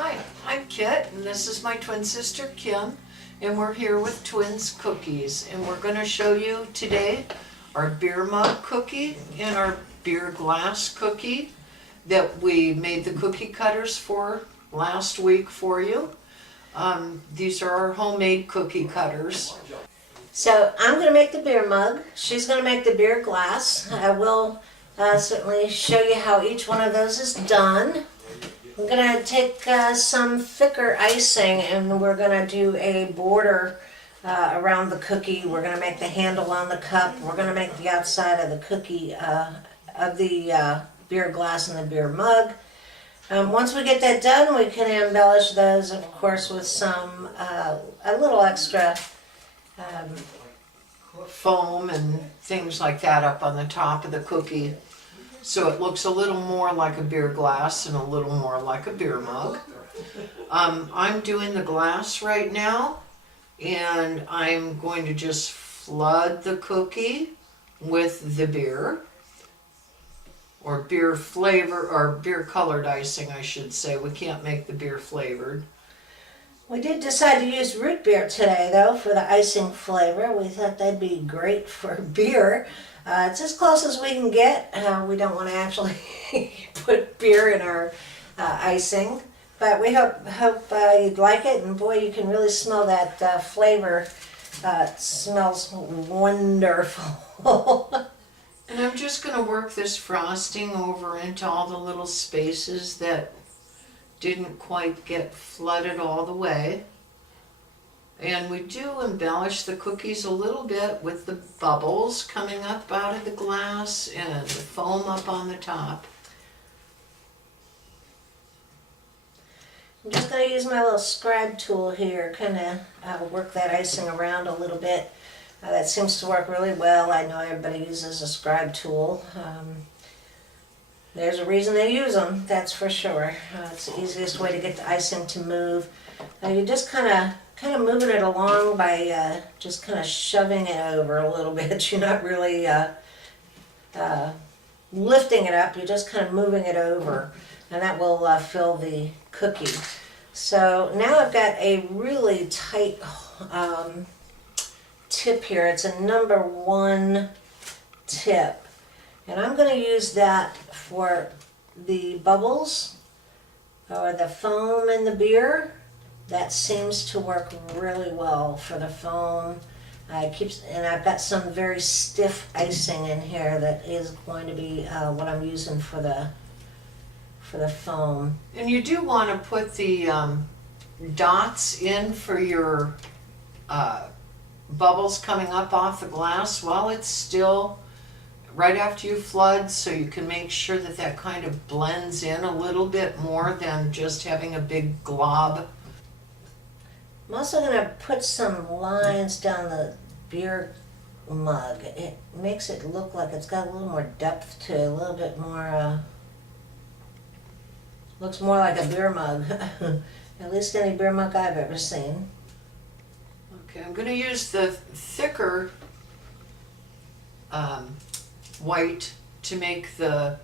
Hi, I'm Kitt, and this is my twin sister Kim, and we're here with Twins Cookies, and we're going to show you today our beer mug cookie and our beer glass cookie that we made the cookie cutters for last week for you. These are our homemade cookie cutters. So I'm going to make the beer mug. She's going to make the beer glass. I will certainly show you how each one of those is done. I'm going to take some thicker icing and we're going to do a border around the cookie. We're going to make the handle on the cup. We're going to make the outside of the cookie of the beer glass and the beer mug. Once we get that done, we can embellish those, of course, with some a little extra foam and things like that up on the top of the cookie, so it looks a little more like a beer glass and a little more like a beer mug. I'm doing the glass right now, and I'm going to just flood the cookie with the beer, or beer flavor, or beer colored icing I should say. We can't make the beer flavored. We did decide to use root beer today, though, for the icing flavor. We thought that'd be great for beer. It's as close as we can get. We don't want to actually put beer in our icing, but we hope you'd like it. And boy, you can really smell that flavor. It smells wonderful. And I'm just going to work this frosting over into all the little spaces that didn't quite get flooded all the way. And we do embellish the cookies a little bit with the bubbles coming up out of the glass and the foam up on the top. I'm just going to use my little scribe tool here, kind of work that icing around a little bit. That seems to work really well. I know everybody uses a scribe tool. There's a reason they use them, that's for sure. It's the easiest way to get the icing to move. You're just kind of moving it along by just kind of shoving it over a little bit. You're not really lifting it up. You're just kind of moving it over, and that will fill the cookie. So now I've got a really tight tip here. It's a number 1 tip. And I'm going to use that for the bubbles or the foam in the beer. That seems to work really well for the foam. And I've got some very stiff icing in here that is going to be what I'm using for the foam. And you do want to put the dots in for your bubbles coming up off the glass while it's still right after you flood, so you can make sure that that kind of blends in a little bit more than just having a big glob. I'm also going to put some lines down the beer mug. It makes it look like it's got a little more depth to it, a little bit more, looks more like a beer mug. At least any beer mug I've ever seen. Okay, I'm going to use the thicker white to make the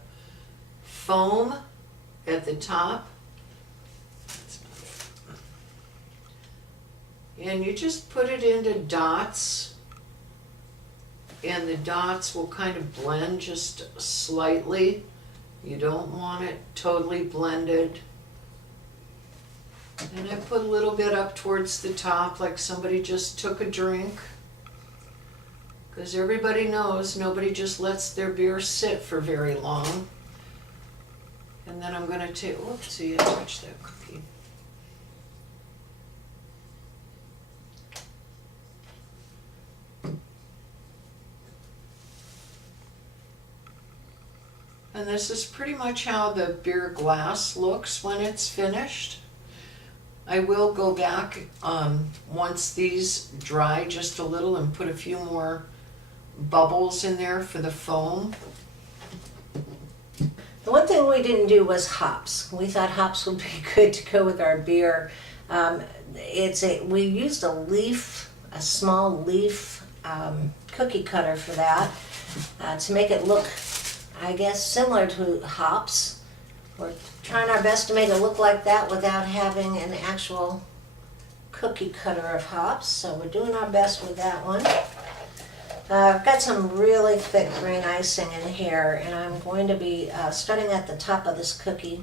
foam at the top. And you just put it into dots, and the dots will kind of blend just slightly. You don't want it totally blended. And I put a little bit up towards the top like somebody just took a drink. Because everybody knows nobody just lets their beer sit for very long. And then I'm going to take, oopsie, I touched that cookie. And this is pretty much how the beer glass looks when it's finished. I will go back once these dry just a little and put a few more bubbles in there for the foam. The one thing we didn't do was hops. We thought hops would be good to go with our beer. We used a small leaf cookie cutter for that to make it look, I guess, similar to hops. We're trying our best to make it look like that without having an actual cookie cutter of hops, so we're doing our best with that one. I've got some really thick grain icing in here, and I'm going to be starting at the top of this cookie,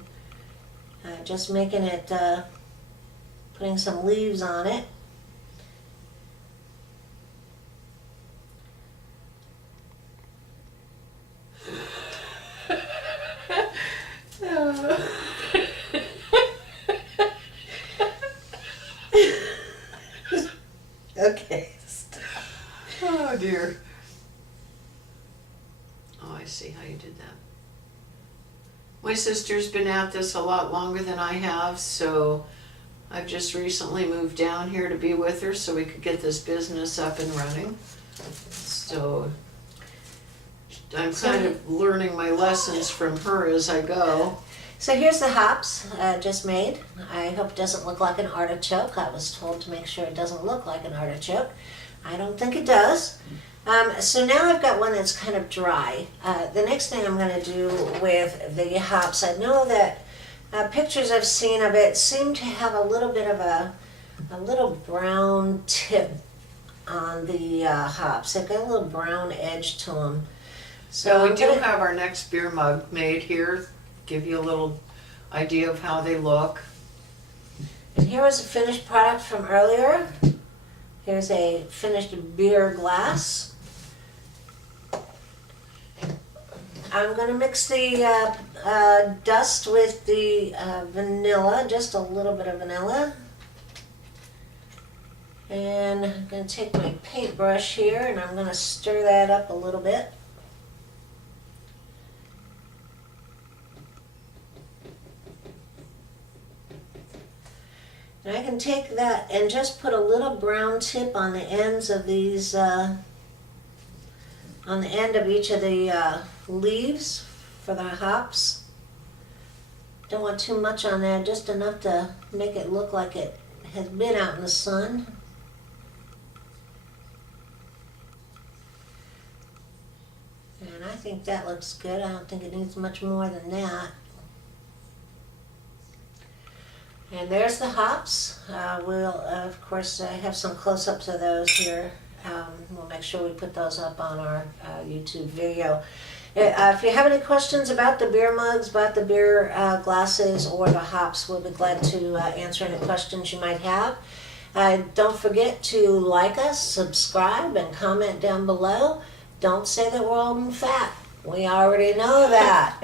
just making it, putting some leaves on it. Okay. Oh dear. Oh, I see how you did that. My sister's been at this a lot longer than I have, so I've just recently moved down here to be with her so we could get this business up and running. So I'm kind of learning my lessons from her as I go. So here's the hops just made. I hope it doesn't look like an artichoke. I was told to make sure it doesn't look like an artichoke. I don't think it does. So now I've got one that's kind of dry. The next thing I'm going to do with the hops, I know that pictures I've seen of it seem to have a little bit of a little brown tip on the hops. They've got a little brown edge to them. So we do have our next beer mug made here. Give you a little idea of how they look. And here was a finished product from earlier. Here's a finished beer glass. I'm going to mix the dust with the vanilla, just a little bit of vanilla. And I'm going to take my paintbrush here and I'm going to stir that up a little bit. And I can take that and just put a little brown tip on the ends of these, on the end of each of the leaves for the hops. Don't want too much on there, just enough to make it look like it has been out in the sun. And I think that looks good. I don't think it needs much more than that. And there's the hops. We'll, of course, have some close-ups of those here. We'll make sure we put those up on our YouTube video. If you have any questions about the beer mugs, about the beer glasses, or the hops, we'll be glad to answer any questions you might have. Don't forget to like us, subscribe, and comment down below. Don't say that we're old and fat. We already know that.